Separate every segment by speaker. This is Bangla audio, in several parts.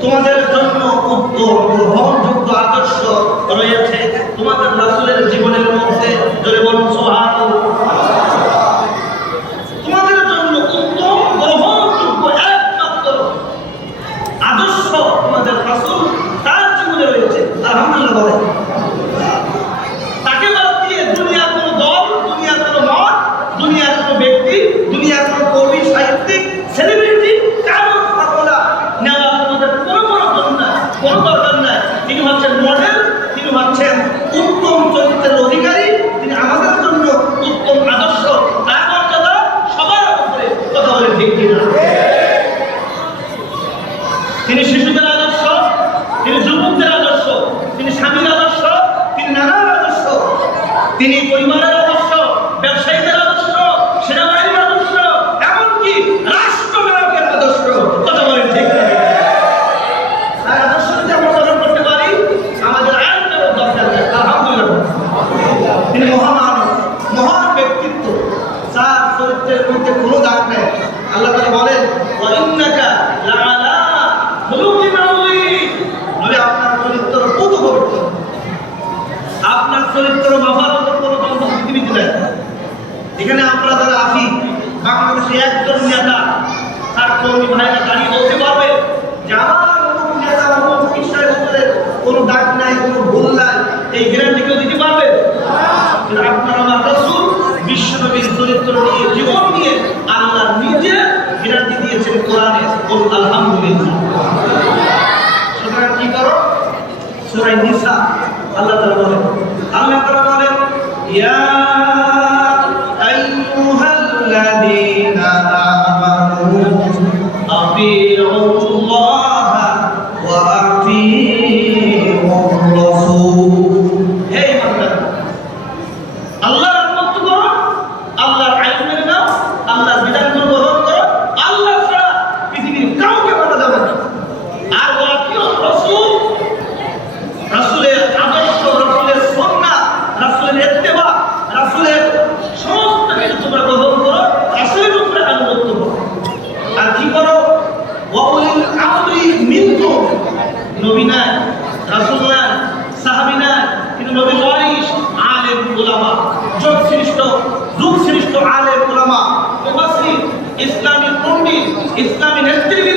Speaker 1: তোমাদের জন্য উত্তম গ্রহণযোগ্য আদর্শ রয়েছে ইসলামী নেতৃবৃন্দ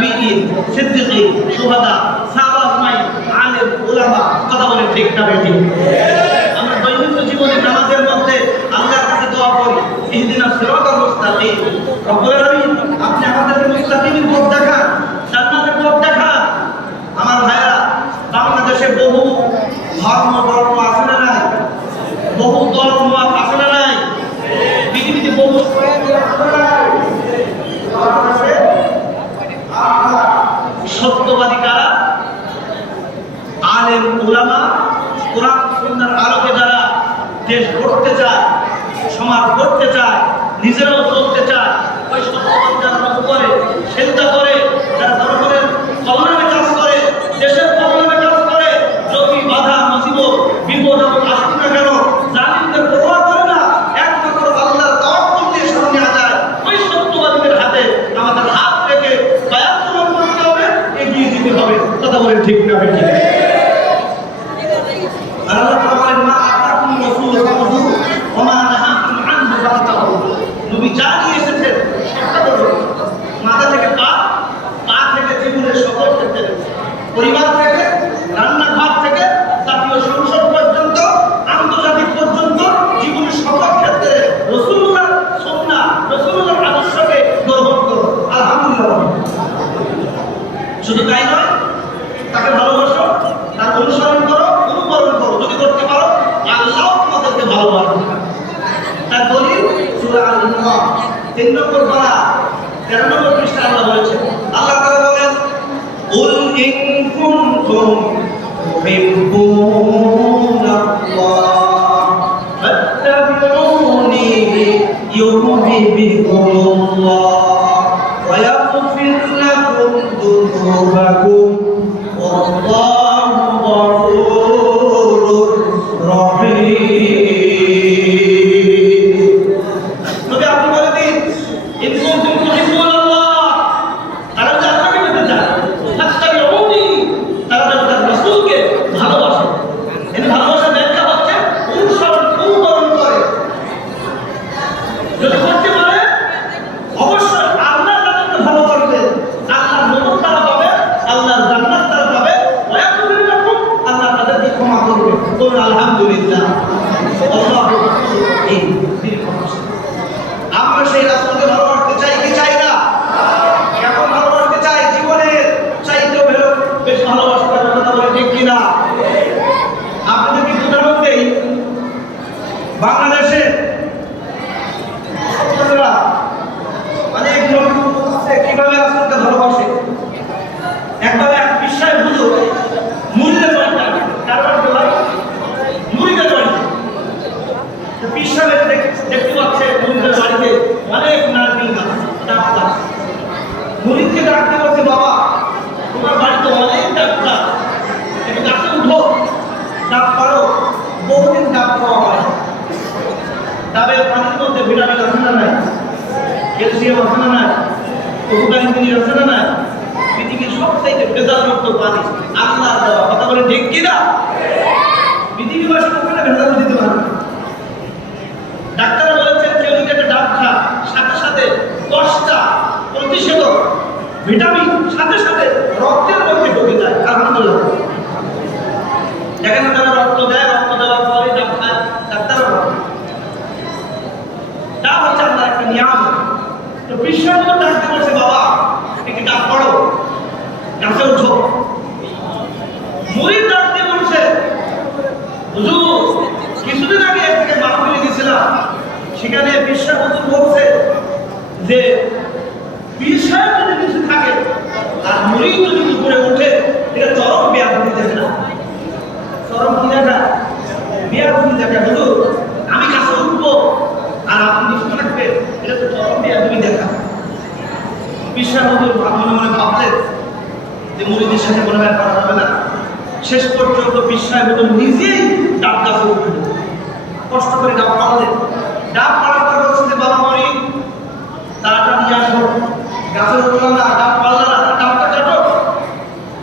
Speaker 1: নাবিয়িন সিদ্দিকিন সুহাদা সাহাবা উমাই আলেম ওলামা কথা বলে ঠিক না ঠিক। সত্যবাদী কারা? আলেম ওলামা কোরআন সুন্দর আলোকে যারা দেশ গড়তে চায়, সমাজ গড়তে চায়, নিজেরাও চলতে চায়, ওই সত্যবাদী যারা করে চিন্তা করে বলেন ঠিক না ঠিক আল্লাহ বলেন মা আতাকুম রাসূল ফাখুযু তিন নম্বর পারা তেরো নম্বর পৃষ্ঠা আমরা বলেছি আল্লাহ তারা বলেন قل إن كنتم تحبون الله فاتبعوني يحببكم الله ويغفر لكم ذنوبكم والله غفور رحيم বেদাত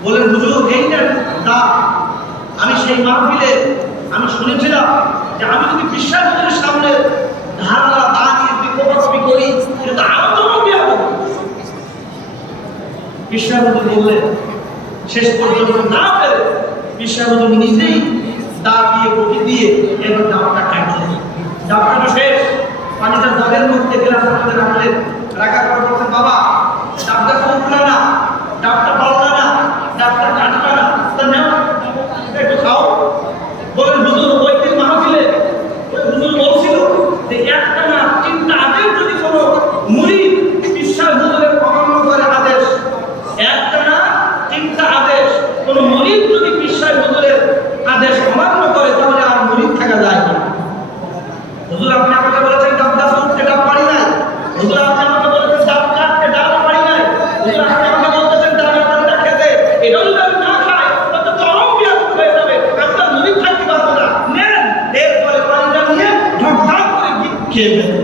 Speaker 1: বলে হুজুর, এই না। আমি সেই মাহফিলে, আমি শুনেছিলাম যে আমি যদি বিশ্বাসের সামনে দা দিয়ে করি বললেন, শেষ পর্যন্ত না পেরে নিজেই দা দিয়ে কপি দিয়ে এবার ডাবটা কাটলেন। শেষ। পানিটা দাবের মধ্যে গেলাম রাখলেন। রাখার পর বলছেন, বাবা, ডাবটা খুব না। ডাবটা পাল্লা একটু খাও। বলেন Por?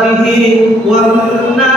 Speaker 1: وأصحابه والناس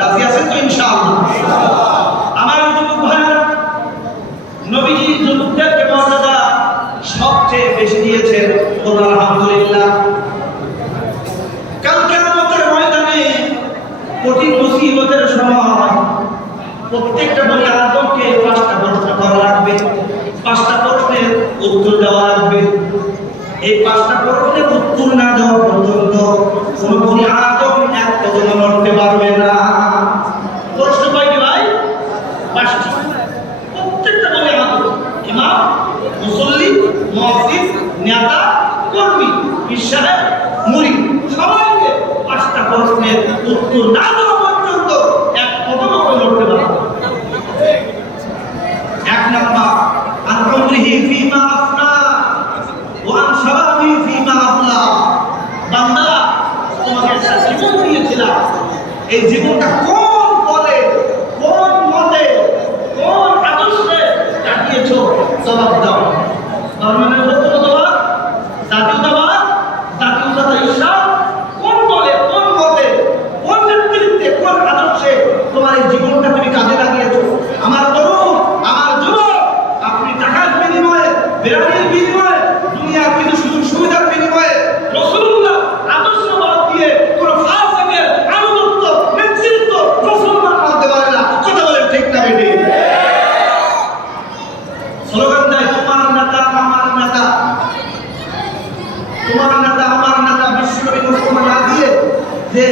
Speaker 1: রাজি আছেন তো ইনশাআল্লাহ? মৃত্যু না দেওয়া পর্যন্ত এক কদম আপনি লড়তে পারবেন এক নাম্বার আর কমরিহি ফিমা আফনা ওয়ান শাবাবি ফিমা আফলা। বান্দা, তোমাকে একটা জীবন দিয়েছিলাম। এই জীবনটা কোন বলে কোন মতে, কোন আদর্শে কাটিয়েছো? জবাব দাও। তার মানে তোমার নেতা আমার নেতা বিশ্বনবী মুসলমান না দিয়ে যে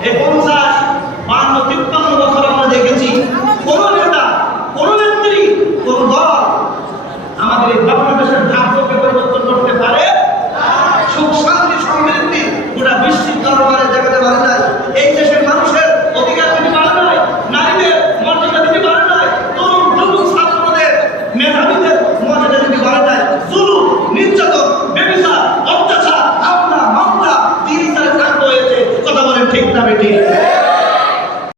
Speaker 1: 네.